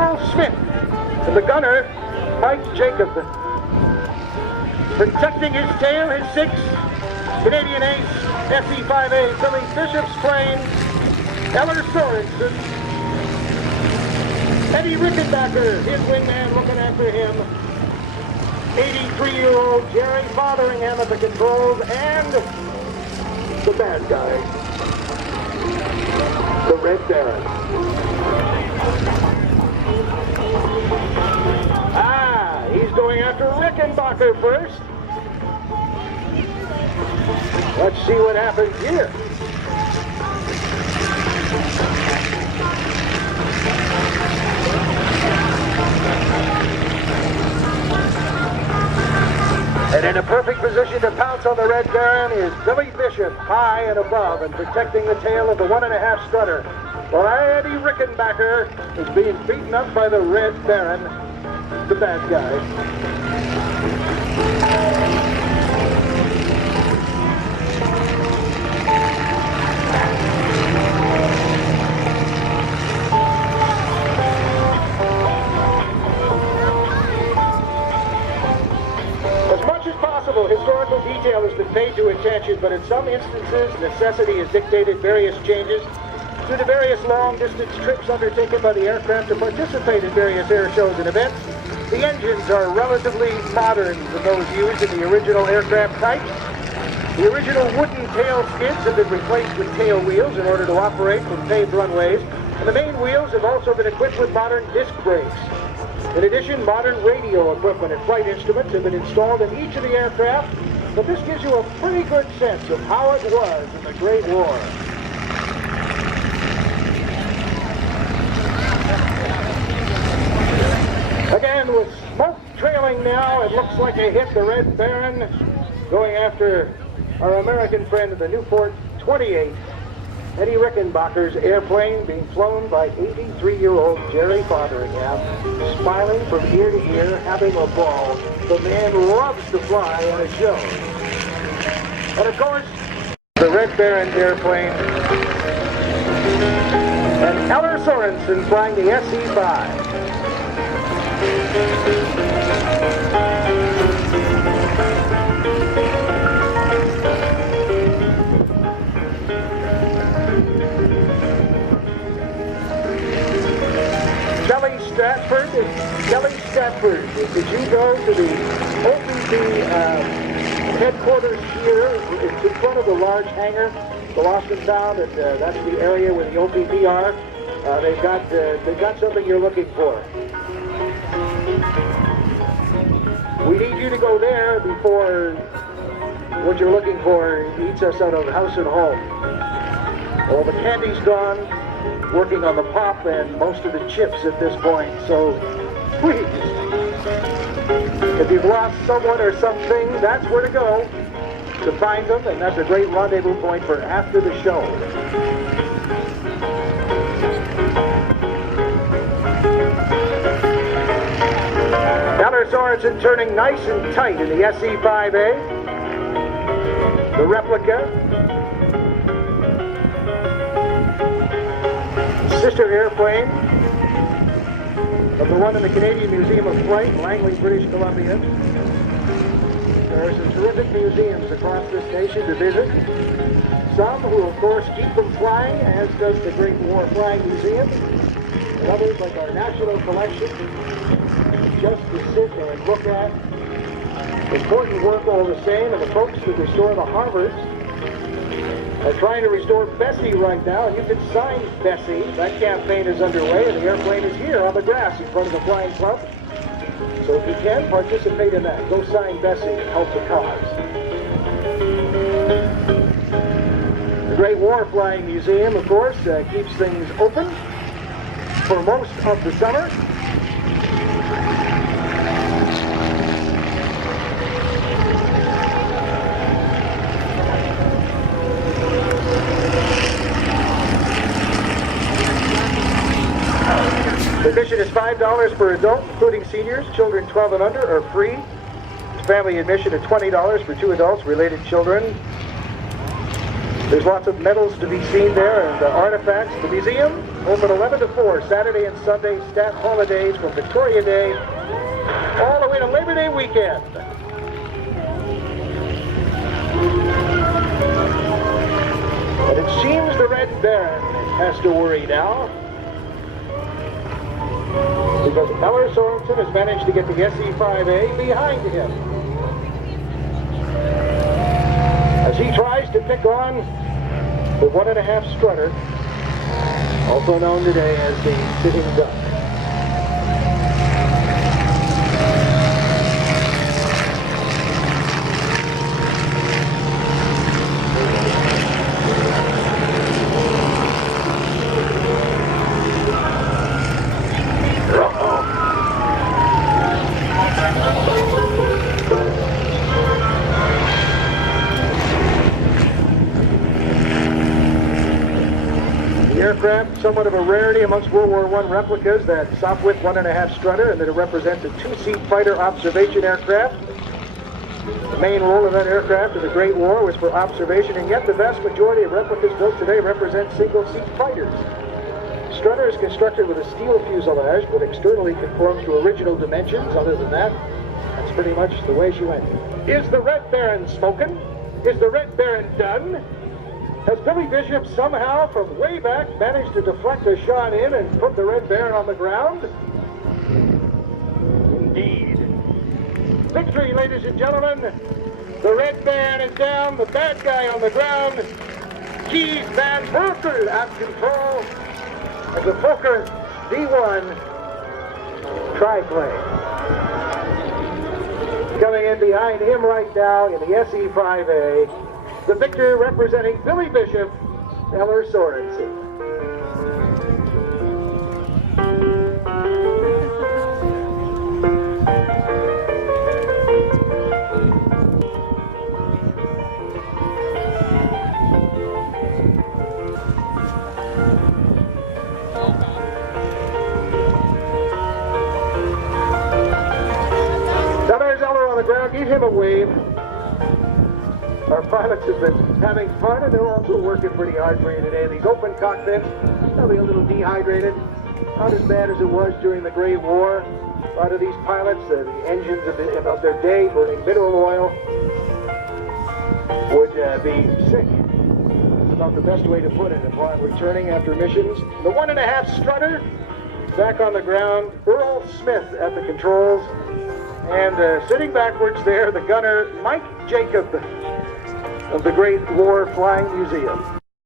Earl Smith, and the gunner, Mike Jacobson. Protecting his tail, his 6, Canadian ace, SE5A, Billy Bishop's plane, Eller Sorensen, Eddie Rickenbacker, his wingman looking after him, 83-year-old Jerry Fotheringham at the controls, and the bad guy, the Red Baron. He's going after Rickenbacker first. Let's see what happens here. And in a perfect position to pounce on the Red Baron is Billy Bishop, high and above and protecting the tail of the 1.5 strutter. While Eddie Rickenbacker is being beaten up by the Red Baron, the bad guy. Historical detail has been paid to attention, but in some instances, necessity has dictated various changes due to various long-distance trips undertaken by the aircraft to participate in various air shows and events. The engines are relatively modern than those used in the original aircraft type. The original wooden tail skids have been replaced with tail wheels in order to operate from paved runways, and the main wheels have also been equipped with modern disc brakes. In addition, modern radio equipment and flight instruments have been installed in each of the aircraft, but this gives you a pretty good sense of how it was in the Great War. Again, with smoke trailing now, it looks like a hit. The Red Baron going after our American friend of the Newport 28. Eddie Rickenbacker's airplane being flown by 83-year-old Jerry Fotheringham, smiling from ear to ear, having a ball. The man loves to fly, and it shows. And of course, the Red Baron airplane, and Eller Sorensen flying the SE5. Kelly Stratford, did you go to the OPP headquarters here in front of the large hangar, the Lost and Found, and that's the area where the OPP are? They've got something you're looking for. We need you to go there before what you're looking for eats us out of house and home. Well, the candy's gone. Working on the pop and most of the chips at this point, so please, if you've lost someone or something, that's where to go to find them, and that's a great rendezvous point for after the show. Eller Sorensen turning nice and tight in the SE5A, the replica. Sister airplane of the one in the Canadian Museum of Flight in Langley, British Columbia. There are some terrific museums across this nation to visit. Some who, of course, keep them flying, as does the Great War Flying Museum. And others, like our National Collection, just to sit and look at. Important work all the same, and the folks that restore the Harvards are trying to restore Bessie right now, and you can sign Bessie. That campaign is underway, and the airplane is here on the grass in front of the Flying Club. So if you can, participate in that. Go sign Bessie and help the cause. The Great War Flying Museum, of course, keeps things open for most of the summer. Admission is $5 per adult, including seniors. Children 12 and under are free. Family admission at $20 for 2 adults, related children. There's lots of medals to be seen there and artifacts. The museum open 11 to 4, Saturday and Sunday, stat holidays from Victoria Day all the way to Labor Day weekend. And it seems the Red Baron has to worry now, because Eller Sorensen has managed to get the SE5A behind him as he tries to pick on the 1.5 strutter, also known today as the sitting duck. Aircraft, somewhat of a rarity amongst World War I replicas, that Sopwith 1.5 strutter, and that it represents a 2-seat fighter observation aircraft. The main role of that aircraft in the Great War was for observation, and yet the vast majority of replicas built today represent single-seat fighters. Strutter is constructed with a steel fuselage, but externally conforms to original dimensions. Other than that, that's pretty much the way she went. Is the Red Baron smoking? Is the Red Baron done? Has Billy Bishop somehow, from way back, managed to deflect a shot in and put the Red Baron on the ground? Indeed. Victory, ladies and gentlemen. The Red Baron is down, the bad guy on the ground. Keith Van Berkel at control as the Fokker D1 triplane. Coming in behind him right now in the SE5A, the victor representing Billy Bishop, Eller Sorensen. Now there's Eller on the ground. Give him a wave. Our pilots have been having fun, and they're also working pretty hard for you today. These open cockpits, they'll be a little dehydrated. Not as bad as it was during the Great War. A lot of these pilots, the engines of their day, burning mineral oil, would be sick. That's about the best way to put it upon returning after missions. The 1.5 strutter back on the ground. Earl Smith at the controls. And sitting backwards there, the gunner, Mike Jacob, of the Great War Flying Museum.